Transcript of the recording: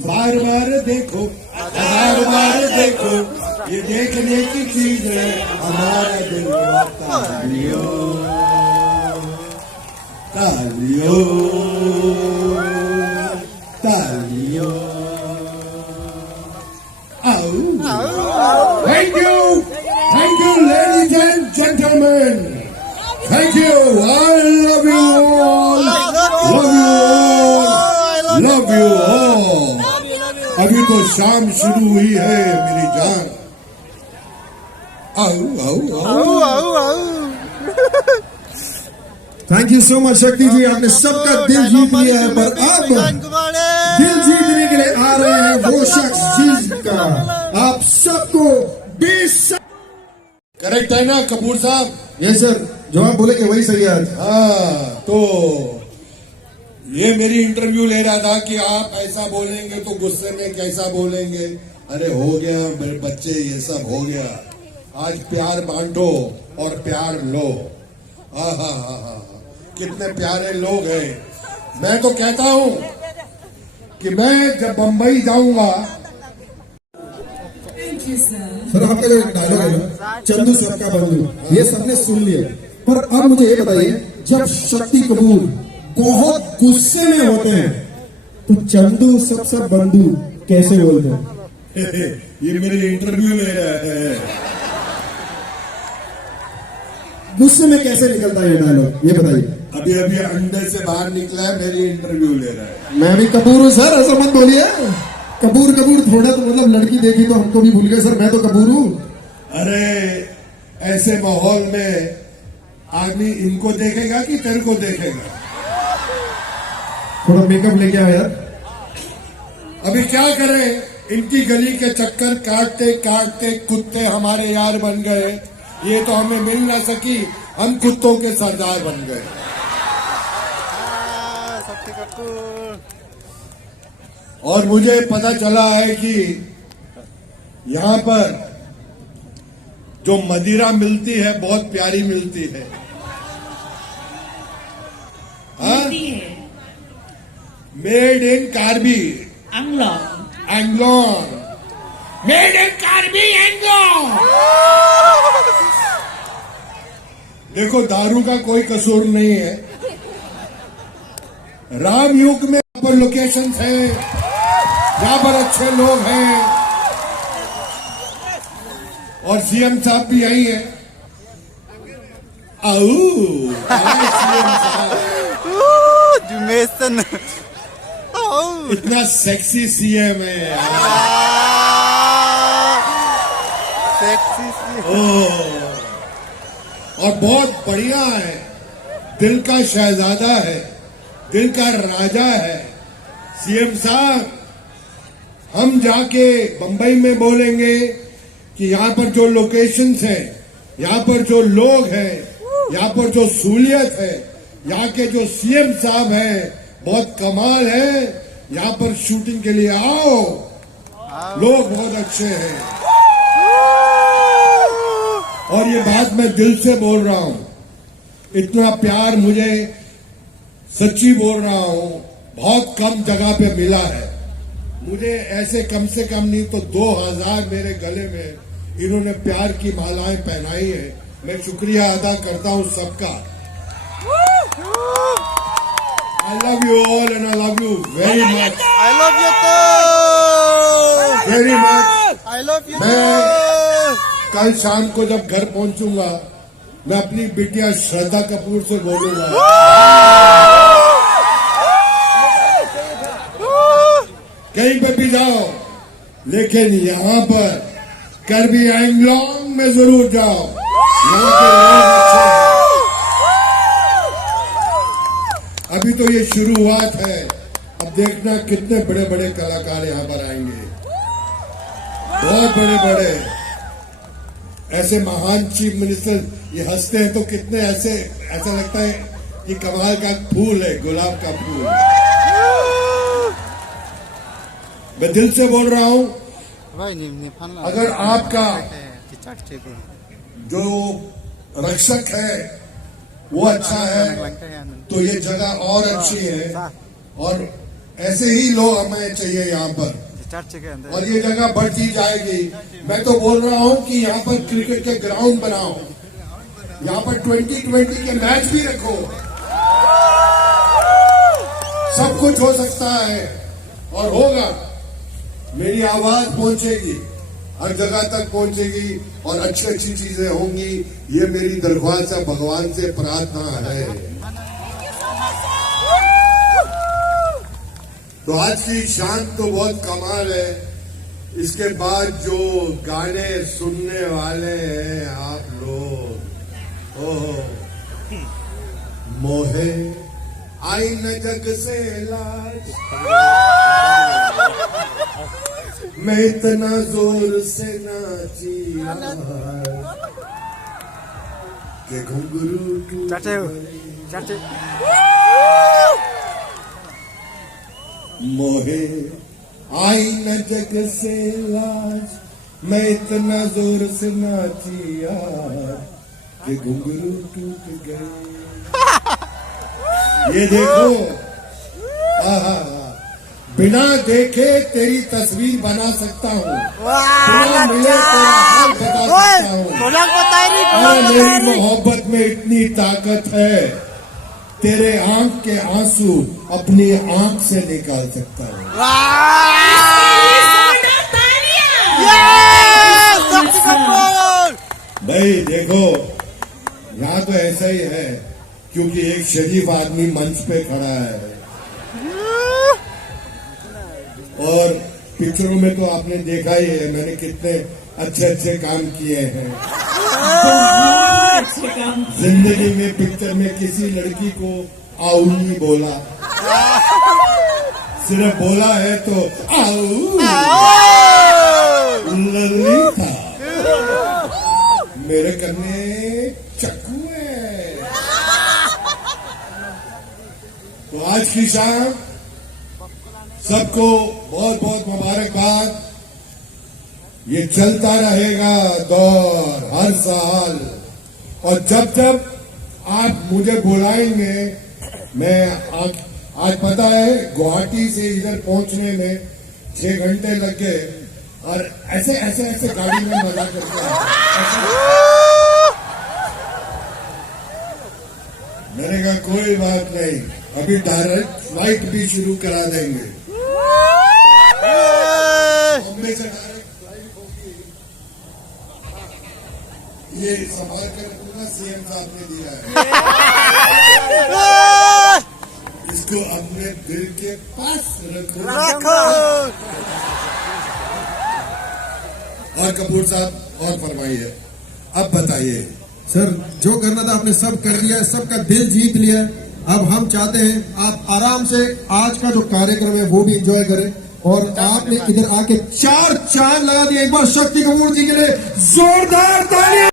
बार बार देखो, हजार बार देखो, ये देखने की चीज है हमारा दिल। तालियों तालियों तालियों। Thank you, ladies and gentlemen. Thank you. I love you all. Love you all. Love you all. अभी तो शाम शुरू हुई है मेरी जान। थैंक यू सो मच शक्ति जी, आपने सबका दिल जीत लिया है। पर अब दिल जीतने के लिए आ रहे हैं वो शख्स जिसका आप सबको 20 करेक्ट है ना कपूर साहब? यस सर, जो आप बोले कि वही सही है। हाँ, तो ये मेरी इंटरव्यू ले रहा था कि आप ऐसा बोलेंगे तो गुस्से में कैसा बोलेंगे। अरे हो गया मेरे बच्चे, ये सब हो गया। आज प्यार बांटो और प्यार लो। हा, कितने प्यारे लोग हैं। मैं तो कहता हूं कि मैं जब बंबई जाऊंगा। सर आपका जो एक डायलॉग है ना, चंदू सबका बंधु, ये सबने सुन लिया। पर अब मुझे ये बताइए, जब शक्ति कपूर बहुत गुस्से में होते हैं तो चंदू सबका बंधु कैसे बोलते हैं? ये मेरी इंटरव्यू ले रहा है। गुस्से में कैसे निकलता है ये डायलॉग, ये बताइए। अभी अभी अंदर से बाहर निकला है, मेरी इंटरव्यू ले रहा है। मैं भी कपूर हूँ सर, ऐसा मत बोलिए। कपूर थोड़ा तो मतलब लड़की देखी तो हमको भी भूल गए सर, मैं तो कपूर हूँ। अरे ऐसे माहौल में आदमी इनको देखेगा कि तेरे को देखेगा? थोड़ा मेकअप लेके आओ यार। अभी क्या करें, इनकी गली के चक्कर काटते काटते कुत्ते हमारे यार बन गए। ये तो हमें मिल ना सकी, हम कुत्तों के सरदार बन गए। और मुझे पता चला है कि यहाँ पर जो मदिरा मिलती है बहुत प्यारी मिलती है। Made in Karbi Anglong, made in Karbi Anglong. देखो दारू का कोई कसूर नहीं है। राम युग में यहाँ पर लोकेशन है, यहाँ पर अच्छे लोग हैं और सीएम साहब भी यही है। सीएम साहब इतना सेक्सी सीएम है और बहुत बढ़िया है, दिल का शहजादा है, दिल का राजा है सीएम साहब। हम जाके बंबई में बोलेंगे कि यहाँ पर जो लोकेशंस हैं, यहाँ पर जो लोग हैं, यहाँ पर जो सहूलियत है, यहाँ के जो सीएम साहब हैं बहुत कमाल है। यहाँ पर शूटिंग के लिए आओ, लोग बहुत अच्छे हैं। और ये बात मैं दिल से बोल रहा हूं, इतना प्यार मुझे सच्ची बोल रहा हूं बहुत कम जगह पे मिला है। मुझे ऐसे कम से कम नहीं तो 2000 मेरे गले में इन्होंने प्यार की मालाएं पहनाई है। मैं शुक्रिया अदा करता हूं सबका। I love you all and I love you very much. I love you too. Very much. I love you मैं कल शाम को जब घर पहुंचूंगा, मैं अपनी बिटिया श्रद्धा कपूर से बोलूंगा, कहीं पे भी जाओ लेकिन यहाँ पर कर्बी एंग्लोंग में जरूर जाओ। यहाँ के लोग अच्छे हैं। अभी तो ये शुरुआत है, अब देखना कितने बड़े बड़े कलाकार यहाँ पर आएंगे। बहुत बड़े बड़े ऐसे महान चीफ मिनिस्टर। ये हंसते हैं तो कितने ऐसा लगता है कि कमाल का फूल है, गुलाब का फूल। मैं दिल से बोल रहा हूं, अगर आपका जो रक्षक है वो अच्छा है तो ये जगह और अच्छी है, और ऐसे ही लोग हमें चाहिए यहाँ पर, और ये जगह बढ़ती जाएगी। मैं तो बोल रहा हूँ कि यहाँ पर क्रिकेट के ग्राउंड बनाओ, यहाँ पर 2020 के मैच भी रखो, सब कुछ हो सकता है और होगा। मेरी आवाज पहुंचेगी, हर जगह तक पहुंचेगी और अच्छी अच्छी चीजें होंगी। ये मेरी दरख्वास्त है, भगवान से प्रार्थना है। तो आज की शान तो बहुत कमाल है। इसके बाद जो गाने सुनने वाले हैं आप लोग, ओह मोहे आई न जग से लाज, मैं इतना जोर से नाची कि घुंघरू टूट गए। मोहे आई न जग से लाज, मैं इतना जोर से नाची कि घुंघरू टूट गए। ये देखो, आहा, बिना देखे तेरी तस्वीर बना सकता हूँ, बिना मिले तेरा हाल बता सकता हूँ। और मेरी मोहब्बत में इतनी ताकत है, तेरे आंख के आंसू अपनी आंख से निकाल सकता हूँ। नहीं देखो, यहाँ तो ऐसा ही है, क्योंकि एक शरीफ आदमी मंच पे खड़ा है। और पिक्चरों में तो आपने देखा ही है मैंने कितने अच्छे अच्छे काम किए हैं। जिंदगी में पिक्चर में किसी लड़की को आऊ नहीं बोला, सिर्फ बोला है तो आऊ ललिता, मेरे कन्ने चक्कू है। तो आज की शाम सबको बहुत बहुत मुबारकबाद। ये चलता रहेगा दौर हर साल, और जब जब आप मुझे बुलाएंगे, मैं आज पता है गुवाहाटी से इधर पहुंचने में 6 घंटे लग गए, और ऐसे ऐसे ऐसे गाड़ी में मजा करते हैं। मैंने कहा कोई बात नहीं, अभी डायरेक्ट फ्लाइट भी शुरू करा देंगे, बॉम्बे से डायरेक्ट फ्लाइट होगी। ये संभाल कर रखूंगा, सीएम साहब ने दिया है, इसको अपने दिल के पास रखो। और कपूर साहब और फरमाइए, अब बताइए। सर, जो करना था आपने सब कर दिया, सबका दिल जीत लिया। अब हम चाहते हैं आप आराम से आज का जो कार्यक्रम है वो भी एंजॉय करें, और आपने इधर आके 4 चांद लगा दिए। एक बार शक्ति कपूर जी के लिए जोरदार तालियां।